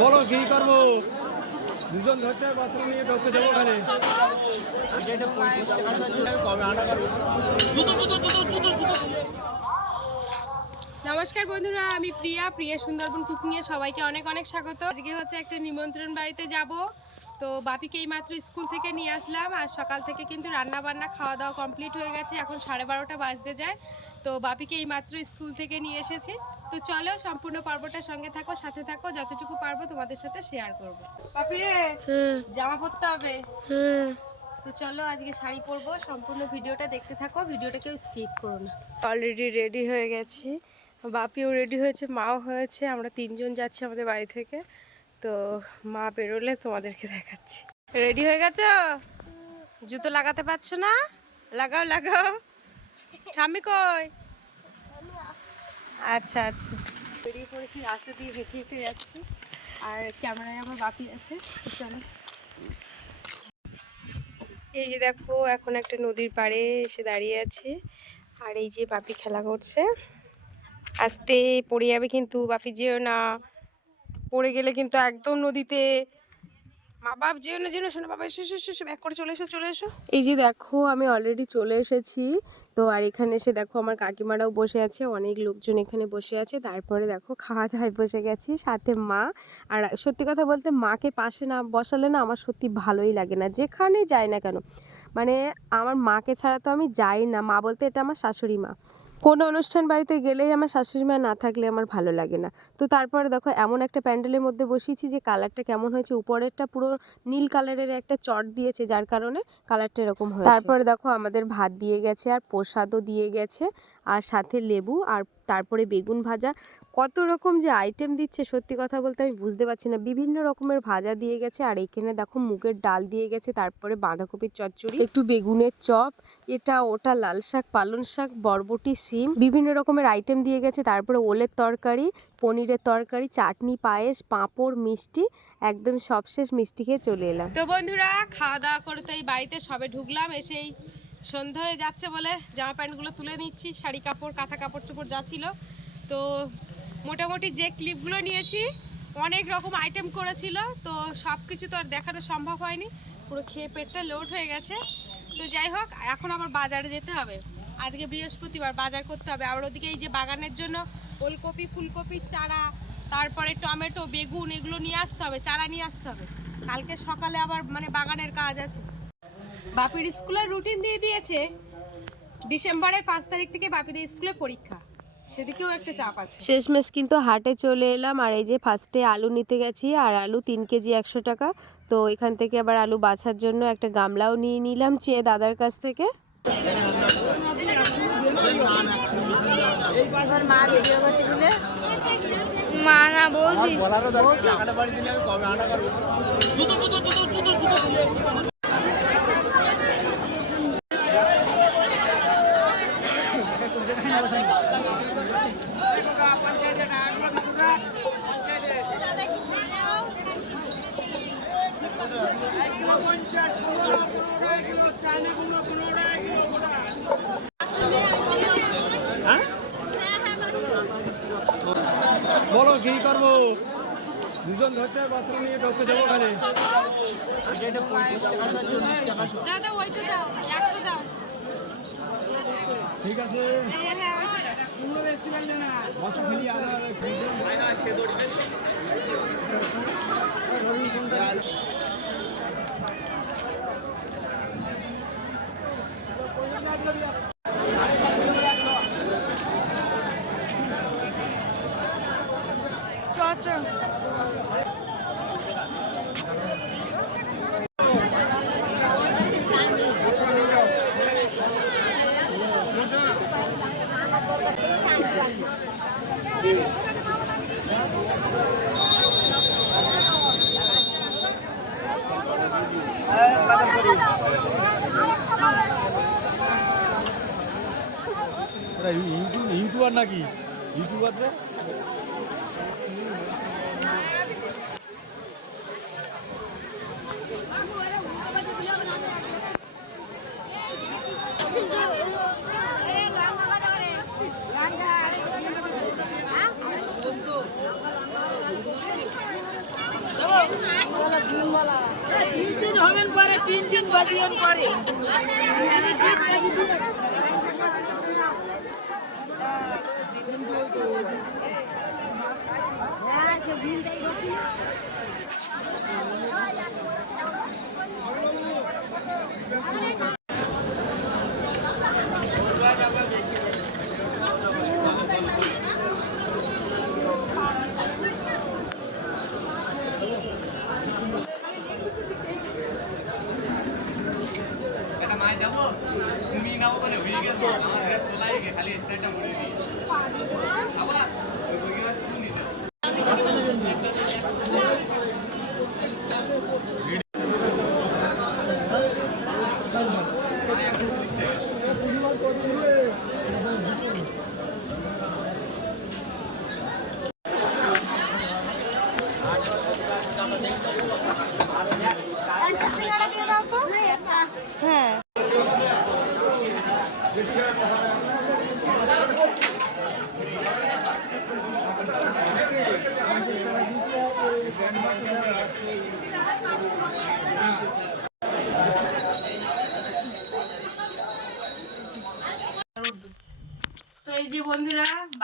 বলো কি করব? দুজন ধরতে বাথরুম নিয়ে ঢুকতে দেবো ওখানে। কবে আনা করব নমস্কার বন্ধুরা আমি প্রিয়া প্রিয়া সুন্দরবন কুকিংয়ে সবাইকে অনেক অনেক স্বাগত। আজকে হচ্ছে একটা নিমন্ত্রণ বাড়িতে যাব। তো বাপিকে এই মাত্র স্কুল থেকে নিয়ে আসলাম আর সকাল থেকে কিন্তু রান্না বান্না খাওয়া দাওয়া কমপ্লিট হয়ে গেছে। এখন সাড়ে বারোটা বাজতে যায়। তো বাপিকে এই মাত্র স্কুল থেকে নিয়ে এসেছি। তো চলো সম্পূর্ণ পর্বটার সঙ্গে থাকো সাথে থাকো। যতটুকু পারব তোমাদের সাথে শেয়ার করব। বাপি রে জামা পরতে হবে? তো চলো আজকে শাড়ি পরবো। সম্পূর্ণ ভিডিওটা দেখতে থাকো। ভিডিওটা কেউ স্কিপ করো না। অলরেডি রেডি হয়ে গেছি। বাপিও রেডি হয়েছে মাও হয়েছে। আমরা তিনজন যাচ্ছি আমাদের বাড়ি থেকে। তো মা বেরোলে তোমাদেরকে দেখাচ্ছি। রেডি হয়ে গেছো? জুতো লাগাতে পারছ না? লাগাও লাগাও। ঠাম্মি কই? আচ্ছা আচ্ছা। বেরিয়ে পড়েছি, রাস্তা দিয়ে হেঁটে হেঁটে যাচ্ছি। আর ক্যামেরায় আমার বাপি আছে, চলো। এই যে দেখো, এখন একটা নদীর পাড়ে এসে দাঁড়িয়ে আছে। আর এই যে বাপি খেলা করছে। আস্তে পড়ে যাবে কিন্তু বাপি যেও না। পড়ে গেলে কিন্তু একদম নদীতে মা বাপ যেও না যেও শোনো বাবা এসো এসো, এসো ব্যাক করে চলে এসো চলে এসো। এই যে দেখো আমি অলরেডি চলে এসেছি। তো আর এখানে এসে দেখো আমার কাকিমারাও বসে আছে অনেক লোকজন এখানে বসে আছে। তারপরে দেখো খাওয়া দাওয়ায় বসে গেছি সাথে মা। আর সত্যি কথা বলতে মাকে পাশে না বসালে না আমার সত্যি ভালোই লাগে না যেখানে যাই না কেন। মানে আমার মাকে ছাড়া তো আমি যাই না মা বলতে এটা আমার শাশুড়ি মা। কোনো অনুষ্ঠান বাড়িতে গেলেই আমার শাশুড়ি মা না থাকলে আমার ভালো লাগে না। তো তারপরে দেখো এমন একটা প্যান্ডেলের মধ্যে বসিয়েছি যে কালারটা কেমন হয়েছে, উপরেরটা পুরো নীল কালারের একটা চট দিয়েছে যার কারণে কালারটা এরকম হয় তারপরে দেখো আমাদের ভাত দিয়ে গেছে আর প্রসাদও দিয়ে গেছে, আর সাথে লেবু আর তারপরে বেগুন ভাজা। কত রকম যে আইটেম দিচ্ছে, সত্যি কথা বলতে আমি বুঝতে পারছি না। বিভিন্ন রকমের ভাজা দিয়ে গেছে, আর এখানে দেখো মুগের ডাল দিয়ে গেছে, তারপরে বাঁধাকপির চচ্চড়ি, একটু বেগুনের চপ, এটা ওটা লাল শাক, পালং শাক, বরবটি, সিম, বিভিন্ন রকমের আইটেম দিয়ে গেছে, তারপরে ওলের তরকারি, পনিরের তরকারি, চাটনি, পায়েস, পাঁপড়, মিষ্টি, একদম সবশেষ মিষ্টি খেয়ে চলে এলাম। তো বন্ধুরা, খাওয়া দাওয়া করে তো এই বাড়িতে সবে ঢুকলাম, এসেই সন্ধ্যা হয়ে যাচ্ছে বলে জামা প্যান্টগুলো তুলে নিচ্ছি, শাড়ি কাপড়, কাঁথা কাপড় চোপড় যা ছিল। তো মোটামুটি যে ক্লিপগুলো নিয়েছি, অনেক রকম আইটেম করেছিল, তো সব কিছু তো আর দেখানো সম্ভব হয়নি। পুরো খেয়ে পেটটা লোড হয়ে গেছে। তো যাই হোক, এখন আবার বাজারে যেতে হবে। আজকে বৃহস্পতিবার, বাজার করতে হবে। আর ওদিকে এই যে বাগানের জন্য ওলকপি, ফুলকপির চারা, তারপরে টমেটো, বেগুন এগুলো নিয়ে আসতে হবে, চারা নিয়ে আসতে হবে। কালকে সকালে আবার মানে বাগানের কাজ আছে। বাপির স্কুলের রুটিন দিয়ে দিয়েছে। ডিসেম্বরের পাঁচ তারিখ থেকে বাপিদের স্কুলে পরীক্ষা। সেদিকেও একটা চাপ আছে। শেষমেশ কিন্তু হাটে চলে এলাম আর এই যে ফার্স্টে আলু নিতে গেছি আর আলু তিন কেজি একশো টাকা। তো এখান থেকে আবার আলু বাছার জন্য একটা গামলাও নিয়ে নিলাম চেয়ে দাদার কাছ থেকে। মা ভিডিও করতে গেলে মা না বৌদি বলারও দরকার টাকাটা বাড়ি দিলে আমি কবে আনা করব হ্যাঁ বলো কি করব? দুজন ধরতে বাথরুম নিয়ে ঢুকতে দেবো ওখানে। দাদা ওইটা দাও একশো দাও। ঠিক আছে। হ্যাঁ হ্যাঁ ইউটিউব ইউটিউবার নাকি? ইউটিউবাররা তিন দিন হবেন পরে তিন দিন বাজিয়ে পরে। হয়ে হ্যাঁ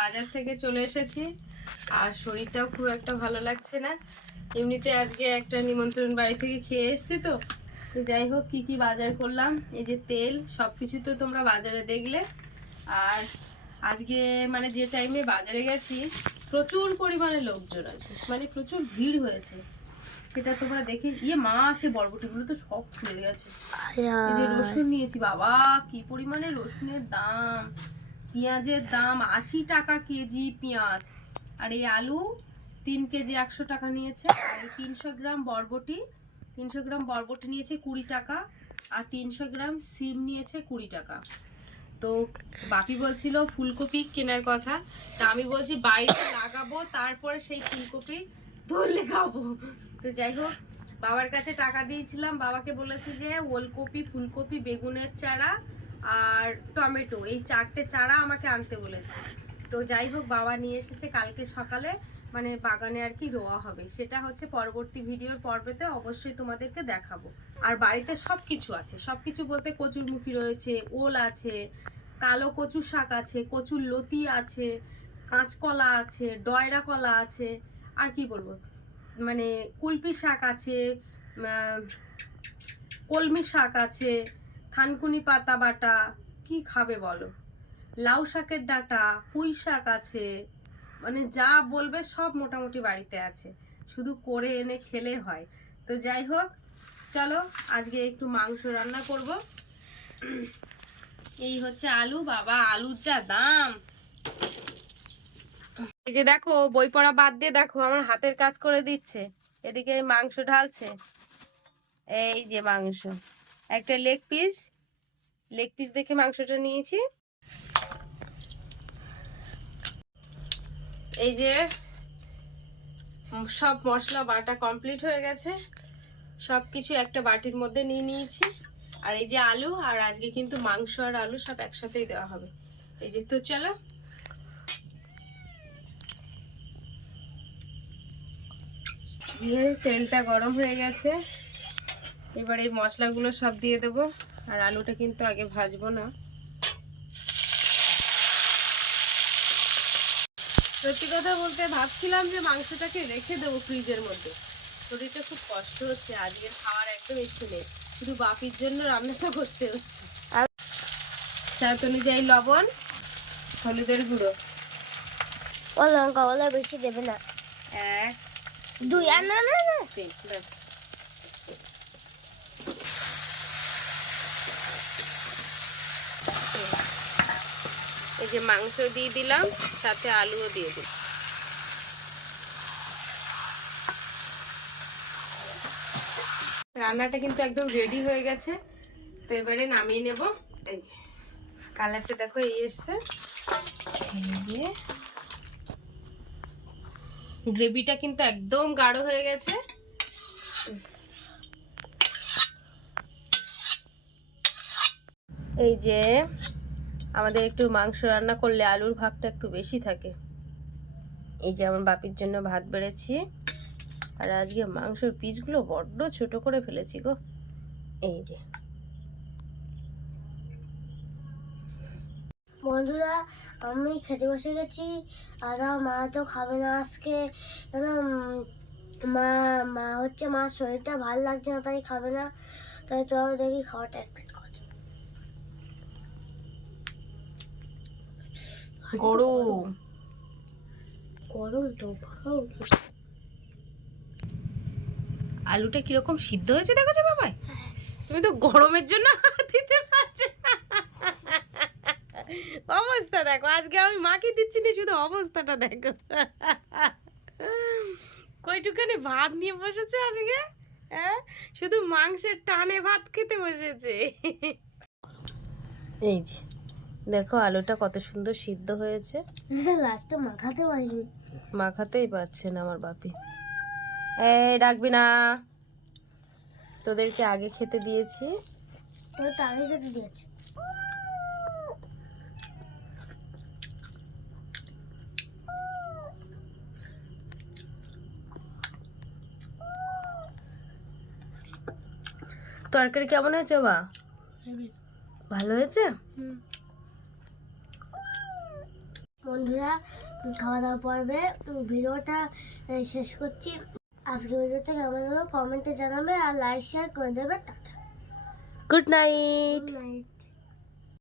বাজার থেকে চলে এসেছি। আর শরীরটাও খুব একটা ভালো লাগছে না। এমনিতে আজকে একটা নিমন্ত্রণ বাড়ি থেকে খেয়ে এসেছি তো। তো যাই হোক কি কি বাজার করলাম? এই যে তেল সব কিছু তো তোমরা বাজারে দেখলে। আর আজকে মানে যে টাইমে বাজারে গেছি প্রচুর পরিমাণে লোকজন আছে। মানে প্রচুর ভিড় হয়েছে। সেটা তোমরা দেখে ইয়ে মা সে বরবটিগুলো তো সব খুলে গেছে। এই যে রসুন নিয়েছি বাবা কি পরিমাণে রসুনের দাম। পেঁয়াজের দাম আশি টাকা কেজি পেঁয়াজ। আর এই আলু তিন কেজি একশো টাকা নিয়েছে। আর এই তিনশো গ্রাম বরবটি, তিনশো গ্রাম বরবটি নিয়েছে কুড়ি টাকা। আর তিনশো গ্রাম সিম নিয়েছে কুড়ি টাকা। তো বাপি বলছিল, ফুলকপি কেনার কথা। তা আমি বলছি, বাড়িতে লাগাবো, তারপরে সেই ফুলকপি ধরলে খাব। তো যাই হোক, বাবার কাছে টাকা দিয়েছিলাম। বাবাকে বলেছি যে, ওলকপি, ফুলকপি, বেগুনের চারা আর টমেটো, এই চারটে চারা আমাকে আনতে বলেছে। তো যাই হোক, বাবা নিয়ে এসেছে কালকে সকালে মানে বাগানে আর কি রোয়া হবে। সেটা হচ্ছে পরবর্তী ভিডিওর পর্বেতে অবশ্যই তোমাদেরকে দেখাবো। আর বাড়িতে সব কিছু আছে। সব কিছু বলতে কচুরমুখী রয়েছে, ওল আছে, কালো কচু শাক আছে, কচুর লতি আছে, কাঁচকলা আছে, ডয়রা কলা আছে, আর কি বলব? মানে কুলপি শাক আছে কলমি শাক আছে থানকুনি পাতা বাটা, কি খাবে বলো? লাউ শাকের ডাঁটা, পুঁই শাক আছে মানে যা বলবে সব মোটামুটি বাড়িতে আছে। শুধু করে এনে খেলে হয়। তো যাই হোক, চলো আজকে একটু মাংস রান্না করব। এই হচ্ছে আলু, বাবা, আলুর যা দাম। এই যে দেখো, বই পড়া বাদ দিয়ে দেখো, আমার হাতের কাজ করে দিচ্ছে। এদিকে মাংস ঢালছে। এই যে মাংস। একটা লেগ পিস লেগ পিস দেখে মাংসটা নিয়েছি। এই যে, সব মশলা, বাটা কমপ্লিট হয়ে গেছে। সব কিছু একটা বাটির মধ্যে নিয়ে নিয়েছি। আর এই যে আলু, আর আজকে কিন্তু মাংস আর আলু সব একসাথেই দেওয়া হবে। এই যে, তো চলো। তেলটা গরম হয়ে গেছে। এবার এই মশলাগুলো সব দিয়ে দেবো। আর আলুটা কিন্তু আগে ভাজবো না। সত্যি কথা বলতে ভাবছিলাম যে মাংসটাকে রেখে দেবো ফ্রিজের মধ্যে। শরীরটা খুব কষ্ট হচ্ছে আজকে খাওয়ার একদম ইচ্ছে নেই। শুধু বাপির জন্য রান্নাটা করতে হচ্ছে। আর স্বাদ অনুযায়ী লবণ হলুদের গুঁড়ো। ও লঙ্কা ওলা বেশি দেবে না। এক দুই আর না না না। ব্যাস। এই যে মাংস দিয়ে দিলাম, সাথে আলুও দিয়ে দিই রান্নাটা কিন্তু একদম রেডি হয়ে গেছে। তো এবারে নামিয়ে নেব। এই যে, কালারটা দেখো, এই এসছে। এই যে, গ্রেভিটা কিন্তু একদম গাঢ় হয়ে গেছে। এই যে আমাদের একটু মাংস রান্না করলে আলুর ভাগটা একটু বেশি থাকে। এই যে আমার বাপির জন্য ভাত বেড়েছি। আর আজকে মাংসের পিসগুলো বড্ড ছোট করে ফেলেছি গো। এই যে। বন্ধুরা, আমি খেতে বসে গেছি। আর মা তো খাবে না আজকে। কেন মা মা হচ্ছে, মার শরীরটা ভালো লাগছে না, তাই খাবে না। তাই চলো দেখি খাওয়াটা স্টার্ট করছি গরম। গরম তো আলুটা কীরকম সিদ্ধ হয়েছে দেখেছ বাবাই তুমি তো গরমের জন্য দিতে পারছে অবস্থা দেখো আজকে আমি মাকে দিচ্ছি না শুধু অবস্থাটা দেখো। কইটুখানি ভাত নিয়ে বসেছে আজকে? হ্যাঁ? শুধু মাংসের টানে ভাত খেতে বসেছে। এই যে। দেখো আলুটা কত সুন্দর সিদ্ধ হয়েছে। লাস্টে মাখাতে পারিনি। মাখাতেই পারছে না আমার বাপি। এই ডাকবি না। তোদেরকে আগে খেতে দিয়েছি। তারই খেতে দিয়েছে। তরকারি কেমন হয়েছে বা ভালো হয়েছে? বন্ধুরা খাওয়া দাওয়া পর্বে ভিডিওটা শেষ করছি। আজকে ভিডিওটা কেমন হলো কমেন্টে জানাবে আর লাইক শেয়ার করে দেবে। Good night good night